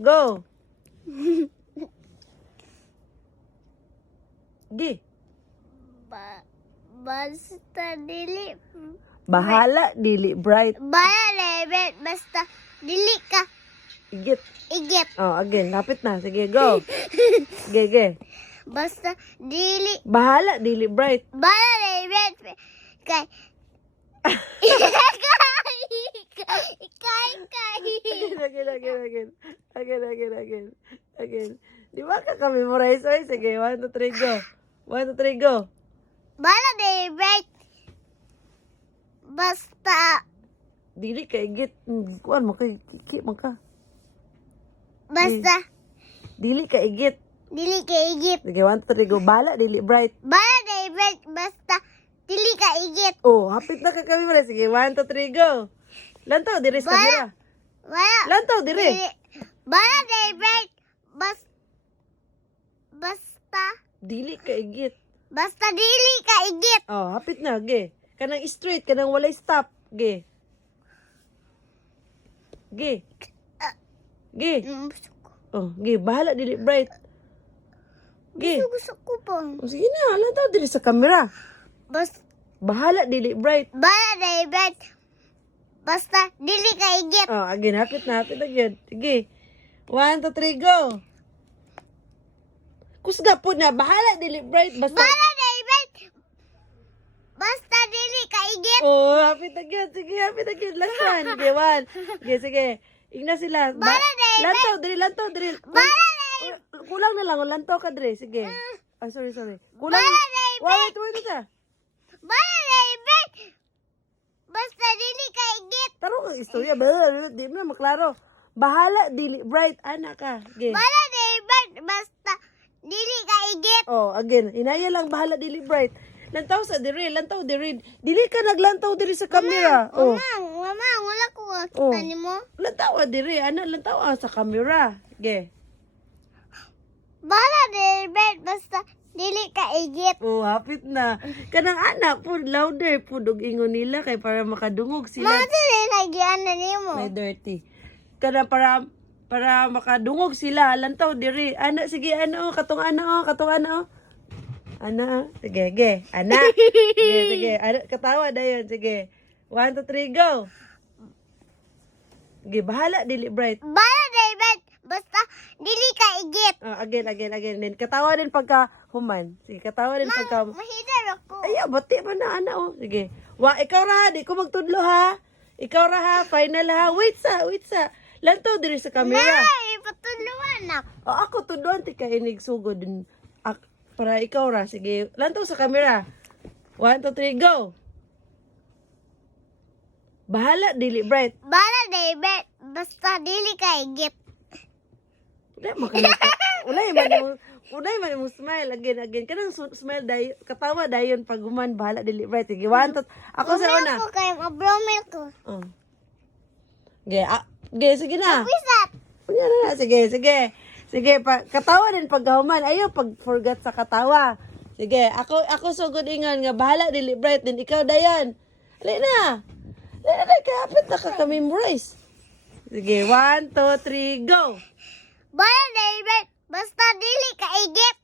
Go. Gi. Basta dili. Bahala, dili bright. Bala, basta dili ka Igit. igit. Oh, again. Lapit na. Sige, go. Sige. Basta dili. Bahala, dili bright. Bala, kay. Again. Di ba ka-memorize? Oy, sige, 1, 2, 3, go. 1, 2, 3, go. Bala, basta. Dili ka igit. Kuan mo kay kiki man ka. Basta Dili ka igit. dili ka igit. Sige, 1, 2, 3, go. Bahala, dili bright. Bala, basta dili ka igit. Oh, hapit na ka-memorize. Sige, 1, 2, 3, go. Lantaw, diri sa kamera. Wala. Lantaw, diri. Bala, basta. Dili ka igit. Basta dili ka igit. Oh, hapit na, ge. Kanang straight, kanang walay stop, ge. Ge. Ge. Oh, ge, bahala dili bright. Ge. Gusto ko pa. Oh, sige na, lantaw dili sa kamera. Bahala dili bright. Bala, basta dili ka igit. Oh, again, hapit na gyud. Sige. 1, 2, 3, go. Kusga po na, bahala dili bright basta. Bala, basta dili ka igit. Oh, hapit na gyud. Sige, hapit na gyud. Last one. Sige, 1. Sige, sige. Igna sila. Lantaw diri. Bala, Kulang na lang, lantaw ka diri. Sige. Ah, sorry. Kulang. Wait. Bala, basta dili ka igit. Taro ka istorya, di mo na maklaro. Bahala dili bright anak ka. Sige. Bala, basta dili ka igit. Oh, again, inaya lang bahala dili bright. Lantaw diri. Dili ka naglantaw diri sa camera. Oh. Mama, wala ko Oh. kita mo. Lantaw diri, lantaw sa camera. Ge. Bala, basta dili ka igit. Oh, hapit na. Kanang anak po louder po og ingon nila kay para makadungog sila. Mga dili nagyan na nimo. May dirty. Kana para makadungog sila, lantaw diri. Ana sige katong ana. Ana, sige, ge. Ana. Sige. Ana, katawa dayon, sige. 1, 2, 3, go. Sige, bahala dili bright. Bala, basta dili ka igit. Again. Then katawa din pagka human. Sige, katawa din pagka Mahidar ako. Ayaw, bati pa na ana oh. Sige. Ikaw ra ha, di ko magtudlo ha. Ikaw ra ha, final ha. Wait sa. Lantaw diri sa camera. Ay, patuluan ako. O ako tudon ti ka inig sugod din. Para ikaw ra, sige. Lantaw sa camera. 1, 2, 3, go. Bahala dili bright. Bala, basta dili ka igit. Unay man mo smile again. Kanang smile dayon, katawa dayon pag human bahala dili bright. Sige, 1, 2. Ako sa una. Ako kay mabromil ko. Oh. Sige na. Wisat. Na. Sige, katawa din pag human. Ayaw pag forget sa katawa. Sige, ako sugod ingon nga bahala dili bright din ikaw dayon. Ali na. Kapit na ka-memorize. Sige, 1, 2, 3, go. Bala, basta dili ka igit.